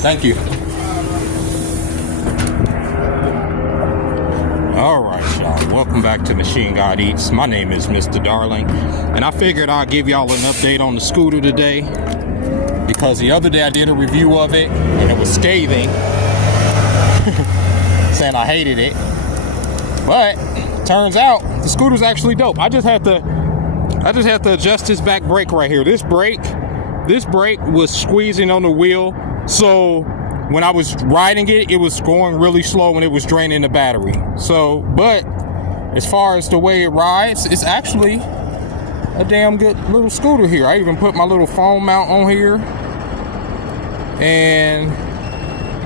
Thank you. All right, y'all. Welcome back to Machine God Eats. My name is Mr. Darling, and I figured I'd give y'all an update on the scooter today because the other day I did a review of it and it was scathing, saying I hated it. But turns out the scooter's actually dope. I just had to adjust this back brake right here. This brake was squeezing on the wheel, so when I was riding it, it was going really slow and it was draining the battery. So, but as far as the way it rides, it's actually a damn good little scooter here. I even put my little phone mount on here. And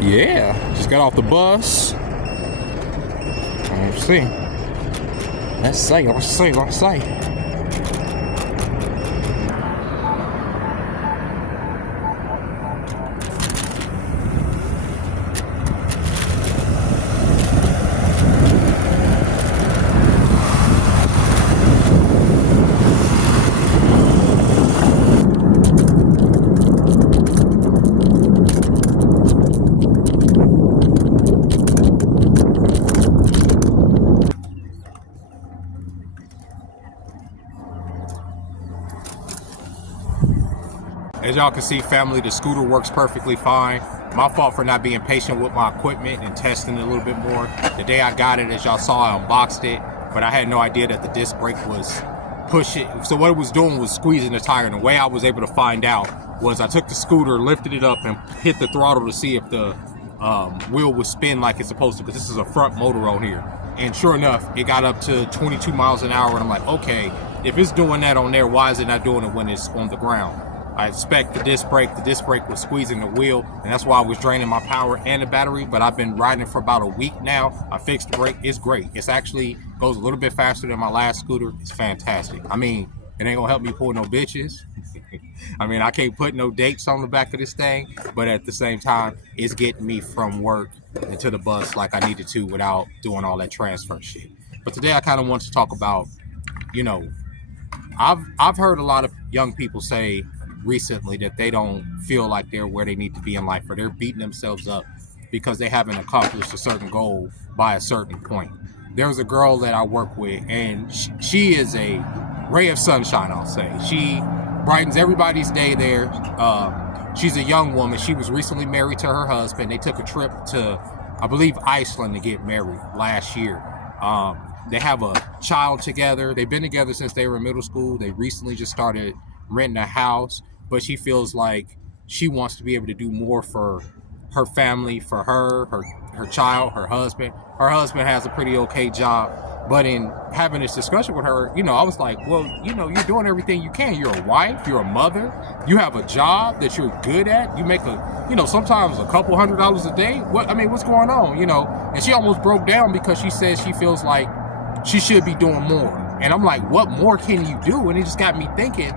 yeah, just got off the bus. Let's see. Let's see. As y'all can see, family, the scooter works perfectly fine. My fault for not being patient with my equipment and testing it a little bit more. The day I got it, as y'all saw, I unboxed it, but I had no idea that the disc brake was pushing. So what it was doing was squeezing the tire. And the way I was able to find out was I took the scooter, lifted it up, and hit the throttle to see if the wheel would spin like it's supposed to, because this is a front motor on here. And sure enough, it got up to 22 miles an hour, and I'm like, okay, if it's doing that on there, why is it not doing it when it's on the ground? I expect the disc brake was squeezing the wheel, and that's why I was draining my power and the battery. But I've been riding it for about a week now. I fixed the brake. It's great. It's actually goes a little bit faster than my last scooter. It's fantastic. I mean, it ain't gonna help me pull no bitches. I mean, I can't put no dates on the back of this thing, but at the same time, it's getting me from work into the bus like I needed to without doing all that transfer shit. But today I kind of want to talk about, you know, I've heard a lot of young people say recently that they don't feel like they're where they need to be in life, or they're beating themselves up because they haven't accomplished a certain goal by a certain point. There's a girl that I work with, and she is a ray of sunshine, I'll say. She brightens everybody's day there. She's a young woman. She was recently married to her husband. They took a trip to, I believe, Iceland to get married last year. They have a child together. They've been together since they were in middle school. They recently just started renting a house, but she feels like she wants to be able to do more for her family, for her child, her husband. Her husband has a pretty okay job, but in having this discussion with her, you know, I was like, well, you know, you're doing everything you can. You're a wife, you're a mother, you have a job that you're good at. You make sometimes a couple $100s a day. What's going on, you know? And she almost broke down because she says she feels like she should be doing more. And I'm like, what more can you do? And it just got me thinking,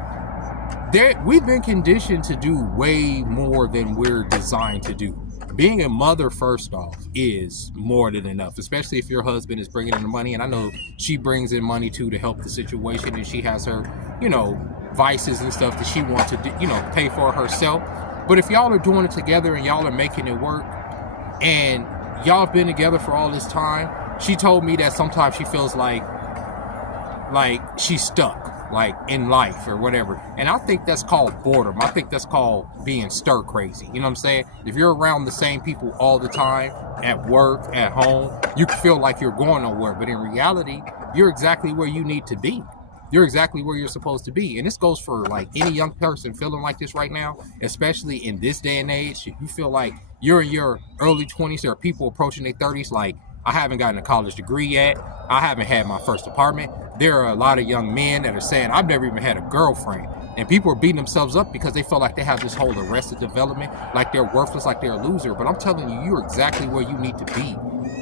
we've been conditioned to do way more than we're designed to do. Being a mother, first off, is more than enough, especially if your husband is bringing in the money. And I know she brings in money too to help the situation, and she has her, you know, vices and stuff that she wants to do, you know, pay for herself. But if y'all are doing it together and y'all are making it work, and y'all have been together for all this time, she told me that sometimes she feels like she's stuck, like in life or whatever. And I think that's called boredom. I think that's called being stir crazy. You know what I'm saying? If you're around the same people all the time, at work, at home, you can feel like you're going nowhere. But in reality, you're exactly where you need to be. You're exactly where you're supposed to be. And this goes for like any young person feeling like this right now, especially in this day and age. If you feel like you're in your early 20s, there are people approaching their 30s like, I haven't gotten a college degree yet. I haven't had my first apartment. There are a lot of young men that are saying, I've never even had a girlfriend. And people are beating themselves up because they feel like they have this whole arrested development, like they're worthless, like they're a loser. But I'm telling you, you're exactly where you need to be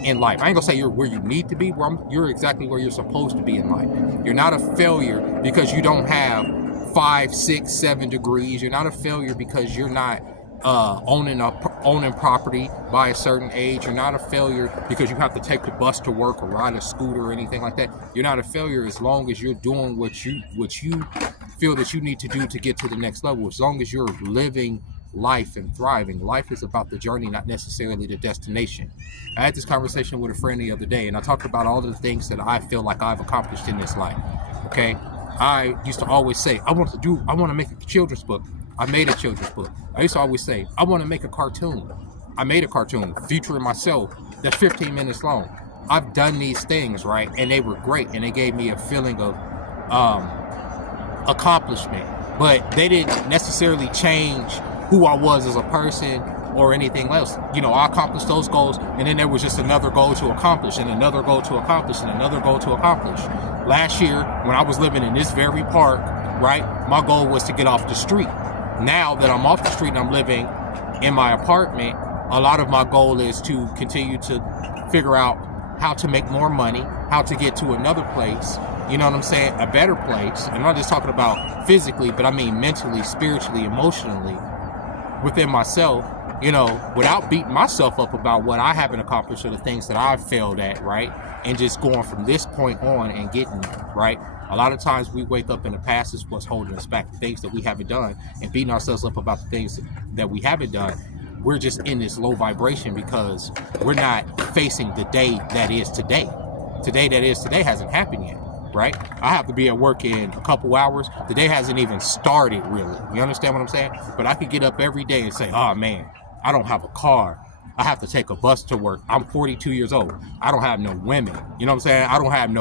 in life. I ain't gonna say you're where you need to be, you're exactly where you're supposed to be in life. You're not a failure because you don't have 5, 6, 7 degrees. You're not a failure because you're not owning property by a certain age. You're not a failure because you have to take the bus to work or ride a scooter or anything like that. You're not a failure as long as you're doing what you feel that you need to do to get to the next level. As long as you're living life and thriving. Life is about the journey, not necessarily the destination. I had this conversation with a friend the other day, and I talked about all of the things that I feel like I've accomplished in this life. Okay, I used to always say, I want to make a children's book. I made a children's book. I used to always say, I want to make a cartoon. I made a cartoon featuring myself that's 15 minutes long. I've done these things, right? And they were great, and they gave me a feeling of accomplishment, but they didn't necessarily change who I was as a person or anything else. You know, I accomplished those goals, and then there was just another goal to accomplish, and another goal to accomplish, and another goal to accomplish. Last year, when I was living in this very park, right, my goal was to get off the street. Now that I'm off the street and I'm living in my apartment, a lot of my goal is to continue to figure out how to make more money, how to get to another place, you know what I'm saying, a better place. And I'm not just talking about physically, but I mean mentally, spiritually, emotionally, within myself, you know, without beating myself up about what I haven't accomplished or the things that I've failed at, right? And just going from this point on and getting there, right? A lot of times we wake up and the past is what's holding us back, the things that we haven't done, and beating ourselves up about the things that we haven't done. We're just in this low vibration because we're not facing the day that is today. Today that is today hasn't happened yet, right? I have to be at work in a couple hours. The day hasn't even started, really. You understand what I'm saying? But I could get up every day and say, oh man, I don't have a car. I have to take a bus to work. I'm 42 years old. I don't have no women. You know what I'm saying?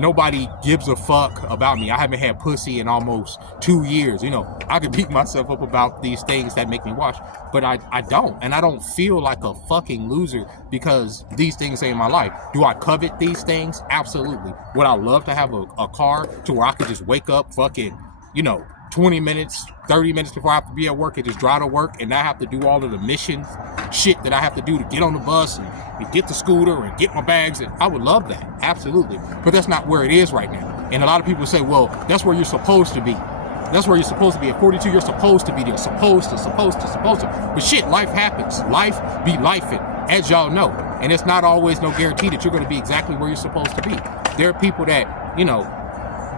Nobody gives a fuck about me. I haven't had pussy in almost 2 years. You know, I could beat myself up about these things that make me watch, but I don't. And I don't feel like a fucking loser because these things ain't my life. Do I covet these things? Absolutely. Would I love to have a car to where I could just wake up fucking, you know, 20 minutes, 30 minutes before I have to be at work and just drive to work and not have to do all of the mission shit that I have to do to get on the bus and get the scooter and get my bags? And I would love that, absolutely. But that's not where it is right now. And a lot of people say, well, that's where you're supposed to be. That's where you're supposed to be. At 42, you're supposed to be there. Supposed to. But shit, life happens. Life be lifing, as y'all know. And it's not always no guarantee that you're going to be exactly where you're supposed to be. There are people that, you know,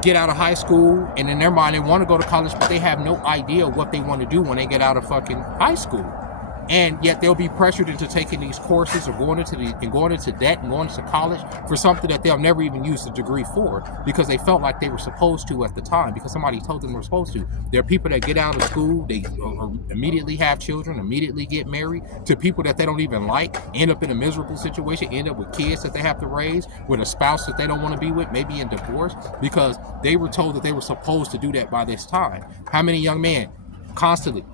get out of high school and in their mind they want to go to college, but they have no idea what they want to do when they get out of fucking high school. And yet they'll be pressured into taking these courses or going into debt and going to college for something that they'll never even use the degree for because they felt like they were supposed to at the time because somebody told them they were supposed to. There are people that get out of school, they immediately have children, immediately get married to people that they don't even like, end up in a miserable situation, end up with kids that they have to raise, with a spouse that they don't want to be with, maybe in divorce, because they were told that they were supposed to do that by this time. How many young men constantly,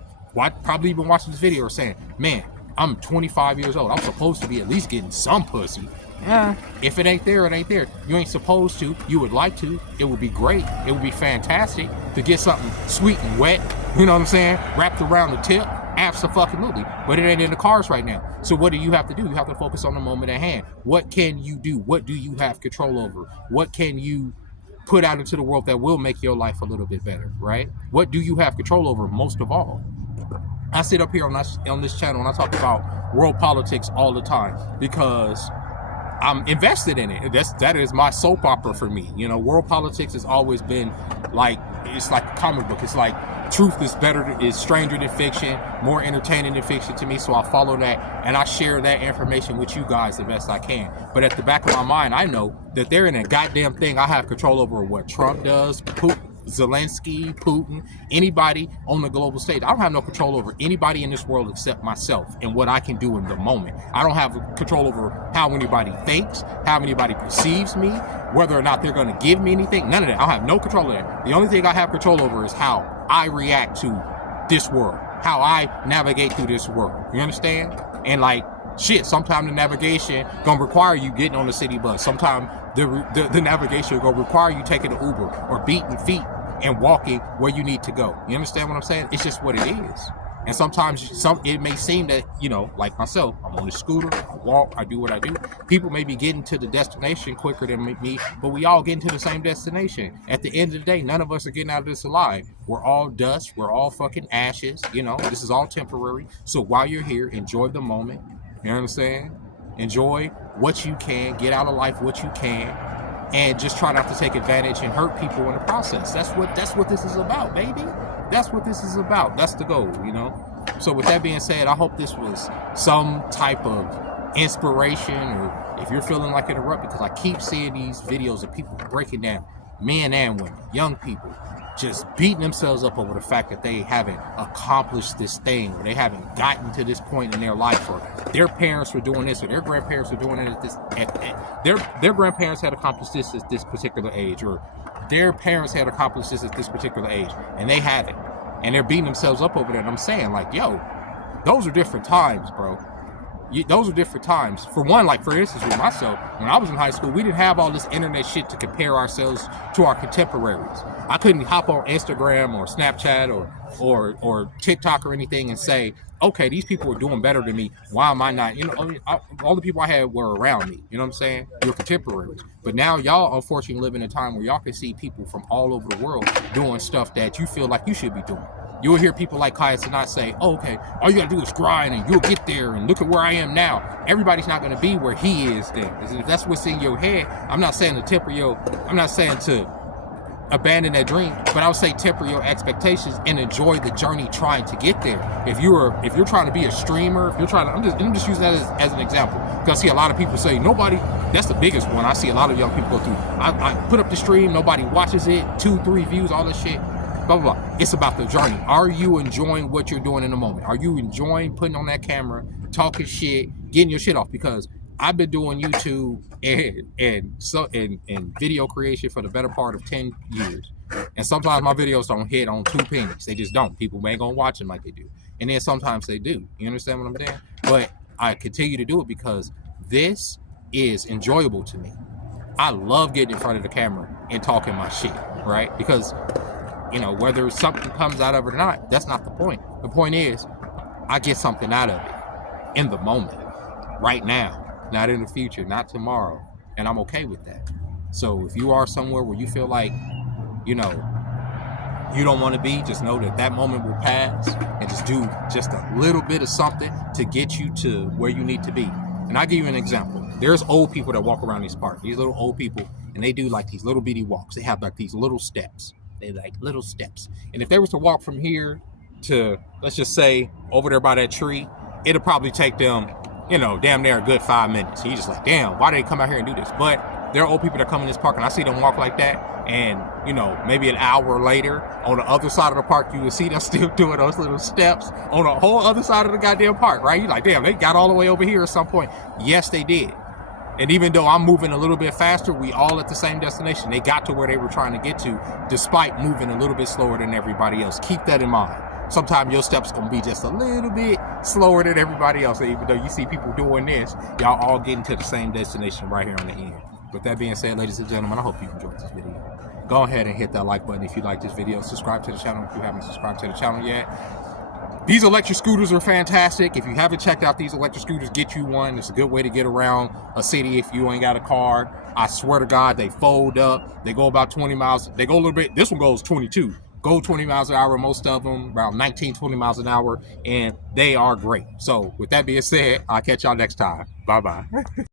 probably even watching this video, are saying, man, I'm 25 years old. I'm supposed to be at least getting some pussy. Yeah. If it ain't there, it ain't there. You ain't supposed to. You would like to. It would be great. It would be fantastic to get something sweet and wet, you know what I'm saying, wrapped around the tip. Absolutely. But it ain't in the cars right now. So what do you have to do? You have to focus on the moment at hand. What can you do? What do you have control over? What can you put out into the world that will make your life a little bit better, right? What do you have control over most of all? I sit up here on this channel and I talk about world politics all the time because I'm invested in it. That is my soap opera for me. You know, world politics has always been like, it's like a comic book. It's like truth is stranger than fiction, more entertaining than fiction to me. So I follow that and I share that information with you guys the best I can. But at the back of my mind, I know that there ain't a goddamn thing I have control over what Trump does, Zelensky, Putin, anybody on the global stage. I don't have no control over anybody in this world except myself and what I can do in the moment. I don't have control over how anybody thinks, how anybody perceives me, whether or not they're going to give me anything. None of that. I have no control of that. The only thing I have control over is how I react to this world, how I navigate through this world. You understand? And like, shit, sometimes the navigation gonna require you getting on the city bus. Sometimes the navigation gonna require you taking an Uber or beating feet and walking where you need to go. You understand what I'm saying? It's just what it is. And sometimes it may seem that, you know, like myself, I'm on a scooter, I walk, I do what I do. People may be getting to the destination quicker than me, but we all getting to the same destination. At the end of the day, none of us are getting out of this alive. We're all dust, we're all fucking ashes, you know, this is all temporary. So while you're here, enjoy the moment. You know what I'm saying? Enjoy what you can, get out of life what you can, and just try not to take advantage and hurt people in the process. That's what this is about, baby. that's what this is about. That's the goal, you know. So with that being said, I hope this was some type of inspiration, or if you're feeling like it erupt, because I keep seeing these videos of people breaking down, men and women, young people, just beating themselves up over the fact that they haven't accomplished this thing, or they haven't gotten to this point in their life, or their parents were doing this, or their grandparents were doing it their grandparents had accomplished this at this particular age, or their parents had accomplished this at this particular age, and they haven't. And they're beating themselves up over that. And I'm saying, like, yo, those are different times, bro. Those are different times. For one, like, for instance, with myself, when I was in high school, we didn't have all this internet shit to compare ourselves to our contemporaries. I couldn't hop on Instagram or Snapchat or TikTok or anything and say, okay, these people are doing better than me. Why am I not? You know, all the people I had were around me. You know what I'm saying? Your contemporaries. But now y'all, unfortunately, live in a time where y'all can see people from all over the world doing stuff that you feel like you should be doing. You'll hear people like Kaya Sanat say, oh, okay, all you gotta do is grind and you'll get there, and look at where I am now. Everybody's not gonna be where he is then. If that's what's in your head, I'm not saying I'm not saying to abandon that dream, but I would say temper your expectations and enjoy the journey trying to get there. If you're trying to be a streamer, if you're trying to, I'm just using that as an example, because I see a lot of people say that's the biggest one. I see a lot of young people go through. I put up the stream, nobody watches it, 2-3 views, all this shit. Blah, blah, blah. It's about the journey. Are you enjoying what you're doing in the moment? Are you enjoying putting on that camera, talking shit, getting your shit off? Because I've been doing YouTube and video creation for the better part of 10 years. And sometimes my videos don't hit on 2 pennies. They just don't. People ain't gonna watch them like they do. And then sometimes they do. You understand what I'm saying? But I continue to do it because this is enjoyable to me. I love getting in front of the camera and talking my shit, right? Because, you know, whether something comes out of it or not, that's not the point. The point is, I get something out of it in the moment, right now, not in the future, not tomorrow. And I'm okay with that. So if you are somewhere where you feel like, you know, you don't want to be, just know that moment will pass, and just do just a little bit of something to get you to where you need to be. And I'll give you an example. There's old people that walk around these parks, these little old people, and they do like these little bitty walks. They have like these little steps. They like little steps. And if they was to walk from here to, let's just say, over there by that tree, it'll probably take them, you know, damn near a good 5 minutes. So you're just like, damn, why did they come out here and do this? But there are old people that come in this park, and I see them walk like that, and, you know, maybe an hour later, on the other side of the park, you will see them still doing those little steps on the whole other side of the goddamn park, right? You're like, damn, they got all the way over here at some point. Yes, they did. And even though I'm moving a little bit faster, we all at the same destination. They got to where they were trying to get to, despite moving a little bit slower than everybody else. Keep that in mind. Sometimes your steps gonna be just a little bit slower than everybody else. Even though you see people doing this, y'all all getting to the same destination right here on the end. With that being said, ladies and gentlemen, I hope you enjoyed this video. Go ahead and hit that like button if you like this video. Subscribe to the channel if you haven't subscribed to the channel yet. These electric scooters are fantastic. If you haven't checked out these electric scooters, get you one. It's a good way to get around a city if you ain't got a car. I swear to God, they fold up. They go about 20 miles. They go a little bit. This one goes 22. Go 20 miles an hour, most of them, around 19, 20 miles an hour, and they are great. So with that being said, I'll catch y'all next time. Bye-bye.